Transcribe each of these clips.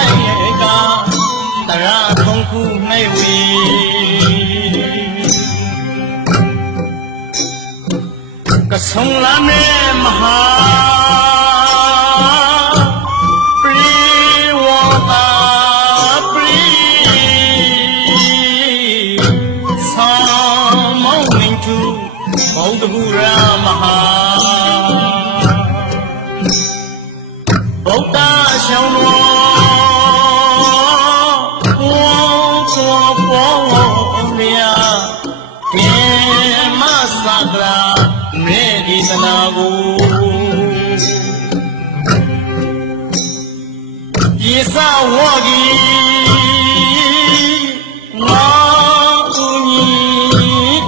ဆိုင်ကတရားထုံးခု၌ဝေကဆုံလာမေမဟာပရိဝတာပရိသာမောမင်တုဘုဒ္ဓဂုရမဟာဗုဒ္ဓရှောင်းတော်မေဒီသနာကိုယေသဝဂီငါဥညီ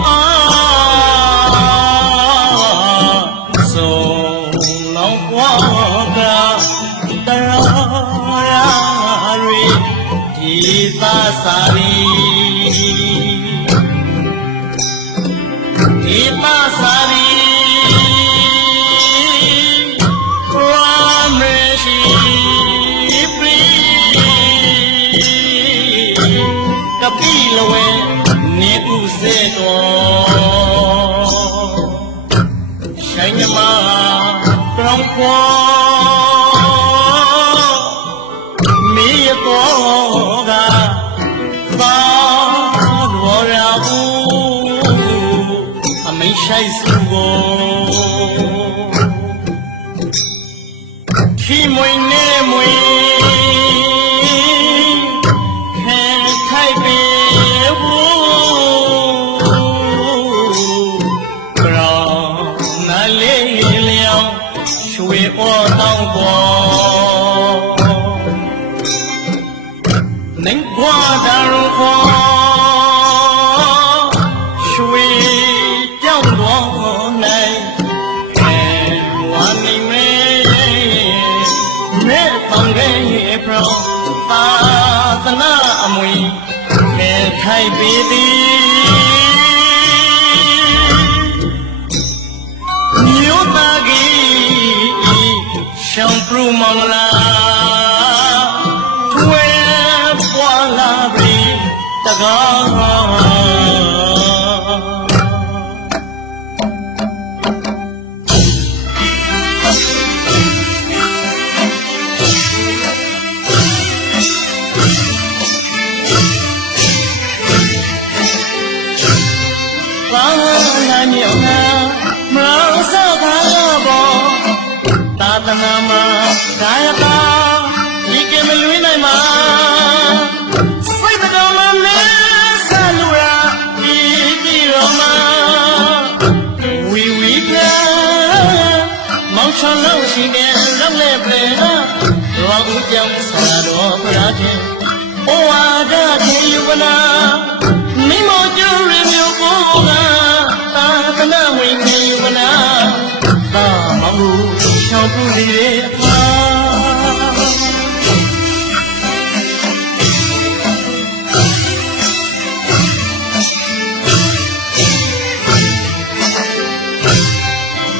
အားဆုံးလောင်းဝါကတရားရီဒီသာစာရီဒီသာစာရီကပိလဝေနေဥစေတော်ဆိုင်မတောင်းပေါ်မေရပေါ်ကသာတော်ရာဘူးအမိန်ဆိုင်စုကိုခီမွေနေမွေရွှေပေါ်တောင်းပေါ်နိုင်ဘွားတာရုံပေါ်ရွှေကြောင်းတော်နိုင်ဝါနေမဲမဲတောင်းရဲ့ပရောသာသနာအမွေခဲထိုက်ပေသည်မြို့သားရှောင်းပရုမင်္ဂလာထွေပွာလာပြီတကားဘာလာမြောနာမရောစကားဘောသာသနာမှာဒါယတာဒီကမလွေးနိုင်မှာစိတ်တော်မှာလဲဆာလူရာဒီပြည်တော်မှာဝီဝီကမောင်ချလို့ရှိတဲ့လောက်နဲ့ပြေတော်ဦးကြောင့်ဆရာတော်ဘုရားရှင်ဩဝါဒထေယဝနာမိမောကျရမျိုးကိုကသာသနာဝင်ထေယဝနာသာမမှုရှောင်းပြုနေတဲ့အခါ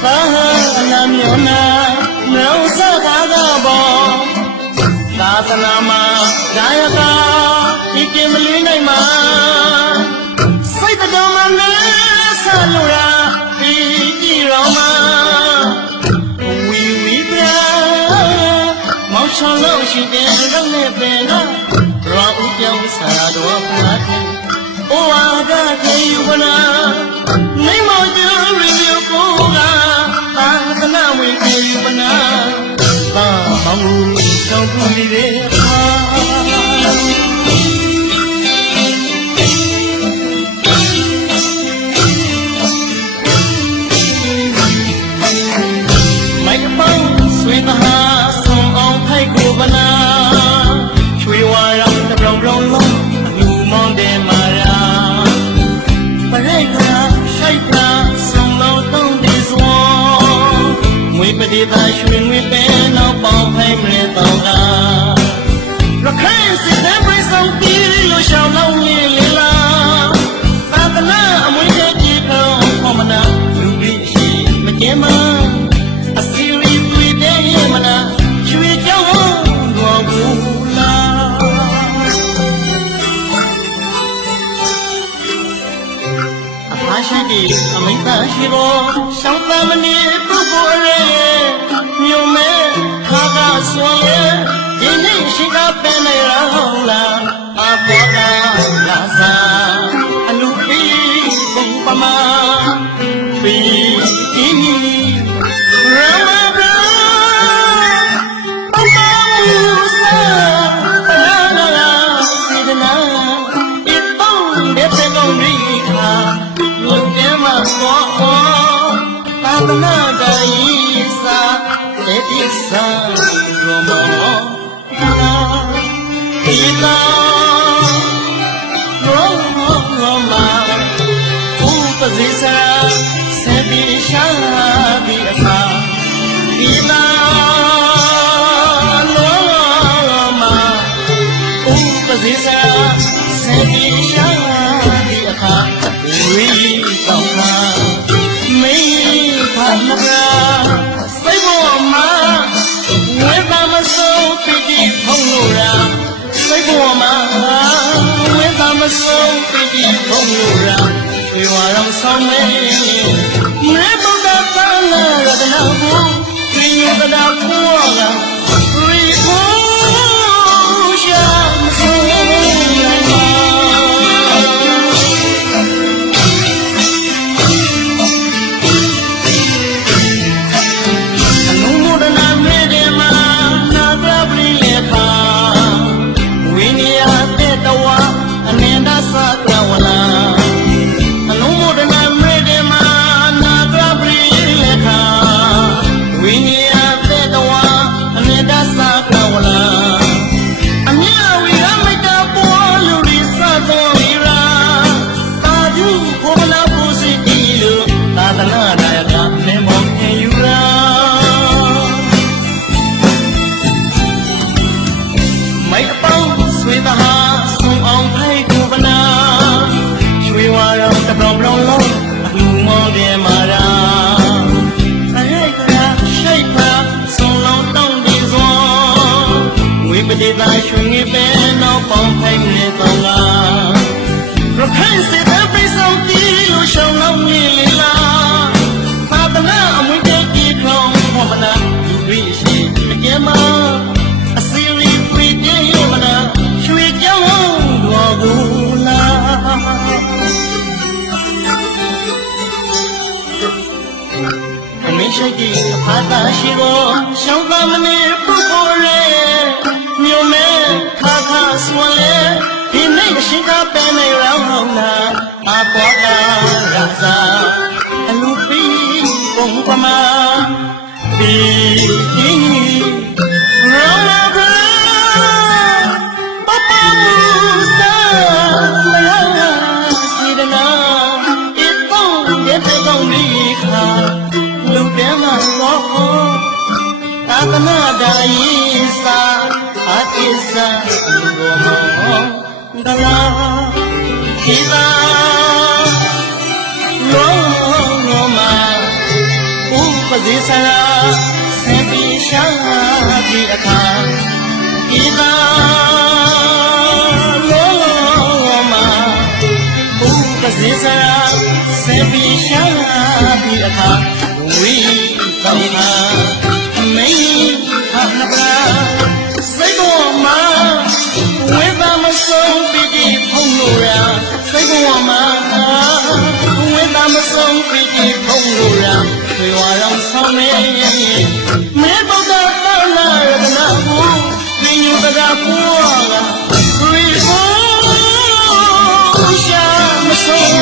ဘာနာမြောနာမြောစကားကဘောသာသနာမှာဒါယတာဒီကမလွေးနိုင်မှာစိတ်တော်မှာလဲဆာလူရာဒီကြည်တော်မှာမောင်ချလို့ရှိတဲ့လောက်နဲ့ပင်ကရောဦးကြောင့်ဆရာတော်ဘုရားရှင်ဩဝါဒထေယဝနာမိမောကျရမျိုးကိုကသာသနာဝင်ထေယဝနာသာမောင်ဆောင်ပြုနေတဲ့အခါမိုက်ကပေါင်းဆွေးသားကိုဗနာချွေဝါရတပြောင်ပြောင်လုံးလူမောင်းတယ်မာရာပရိက္ခာရှိုက်တာဆုံးလုံးတုံးဒီစွာငွေပတိသာရွှေငွေပဲနောက်ပေါင်းဖိုင်မလဲတော့ကရခိုင်စစ်တဲ့ပြဆောင်တီးလို့ရှောင်းလုံးလေးလေလားသာသနာအမွေးကြီးခေါ်ဟောမနာလူကြီးရှိမကျင်းမအစီရီတွေ့တဲ့မလားရွှေကြောင်းတော်ဘူးလား ရှိပေါ်ရှောင်းသမဏေပုဂ္ဂိုလ်ရဲညုံမဲ့ခါကဆွန်လဲဒီနေ့ရှိကပဲနေရအောင်လားအဘောကလာစာအလူပီပုံပမာပီဒီရမဘရာပပမူစာလာလာလာစေဒနာဤပုံတဲ့ပေကုံရိခါလူတဲမှာသောသာသနာတိုင်းစာတေတိစာရောမောဒီလာရောမာဥပဇိစာစေတိရှာဒီအခါဒီလာရောမာဥပဇိစာစေတိရှာဒီအခါဝိတောခာမေဖာနရာစိတ်ပေါ်မှာဝေဘာမစိုးပိတိဖုံးလို့ရာစိတ်ပေါ်မှာဝေဘာမစိုးပိတိဖုံးလို့ရာဒီဝါရောင်ဆောင်မေမေဘုဒ္ဓသာနာရတနာဘူဒီယတနာဘောကရီဘူရှာမစိုးရမှာဒေသရွှေငယ်ပဲနောက်ပေါင်းဖိုင်နေတော့လားရခိုင်စစ်တပ်ပိတ်ဆောင်တီးလို့ရှောင်းလောက်နေလာသာသနာအမွေတဲ့ဒီခေါင်းဟောမနာလူတွေရှိအကျမအစီရီဖွေပြည့်ရမနာရွှေကြောင်းတော်ဘူးလားအမေရှိကြီးအဖာသာရှိတော့ရှောင်းသမဏေပုဂ္ဂိုလ်ရဲညုံမဲ့ခါခါဆွန်လဲဒီနေ့ရှိကပဲနေရအောင်လားအဘောကရာစာအလူပီပုံပမာဒီရောလာဘပပမူစာမယာစီဒနာဤပုံရဲ့ပေကောင်းဒီခါလူတဲမှာသောသာသနာတိုင်းစာအတိစံရောမောဒလာခိလာလောမာဥပဇိစရာစေပိရှာဒီအခါခိလာလောမာဥပဇိစရာစေပိရှာဒီအခါဝိတောခာမေဟာနဘရာစိတ်ပေါ်မှာဝေဘာမဆုံးပိတိဖုံးလို့ရာစိတ်ပေါ်မှာဝေဘာမဆုံးပိတိဖုံးလို့ရာဒီဝါရောင်ဆောင်မေမေဘုဒ္ဓသာနာရတနာဘူဒီညုတကာပွားကရီဘူရှာမဆုံး